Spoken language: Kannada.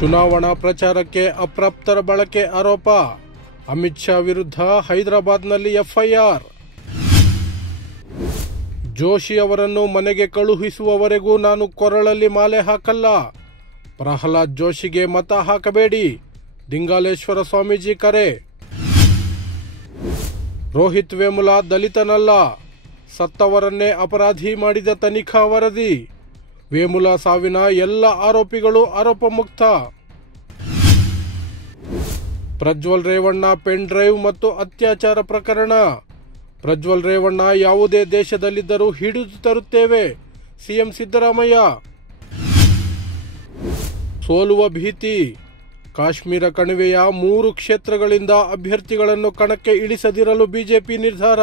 ಚುನಾವಣಾ ಪ್ರಚಾರಕ್ಕೆ ಅಪ್ರಾಪ್ತರ ಬಳಕೆ ಆರೋಪ. ಅಮಿತ್ ಶಾ ವಿರುದ್ಧ ಹೈದರಾಬಾದ್ನಲ್ಲಿ ಎಫ್ಐಆರ್. ಜೋಶಿ ಅವರನ್ನು ಮನೆಗೆ ಕಳುಹಿಸುವವರೆಗೂ ನಾನು ಕೊರಳಲ್ಲಿ ಮಾಲೆ ಹಾಕಲ್ಲ. ಪ್ರಹ್ಲಾದ್ ಜೋಶಿಗೆ ಮತ ಹಾಕಬೇಡಿ. ದಿಂಗಾಲೇಶ್ವರ ಸ್ವಾಮೀಜಿ ಕರೆ. ರೋಹಿತ್ ವೇಮುಲಾ ದಲಿತನಲ್ಲ, ಸತ್ತವರನ್ನೇ ಅಪರಾಧಿ ಮಾಡಿದ ತನಿಖಾ ವರದಿ. ವೇಮುಲಾ ಸಾವಿನ ಎಲ್ಲ ಆರೋಪಿಗಳು ಆರೋಪ ಮುಕ್ತ. ಪ್ರಜ್ವಲ್ ರೇವಣ್ಣ ಪೆನ್ ಡ್ರೈವ್ ಮತ್ತು ಅತ್ಯಾಚಾರ ಪ್ರಕರಣ. ಪ್ರಜ್ವಲ್ ರೇವಣ್ಣ ಯಾವುದೇ ದೇಶದಲ್ಲಿದ್ದರೂ ಹಿಡಿದು ತರುತ್ತೇವೆ, ಸಿಎಂ ಸಿದ್ದರಾಮಯ್ಯ. ಸೋಲುವ ಭೀತಿ. ಕಾಶ್ಮೀರ ಕಣಿವೆಯ 3 ಕ್ಷೇತ್ರಗಳಿಂದ ಅಭ್ಯರ್ಥಿಗಳನ್ನು ಕಣಕ್ಕೆ ಇಳಿಸದಿರಲು ಬಿಜೆಪಿ ನಿರ್ಧಾರ.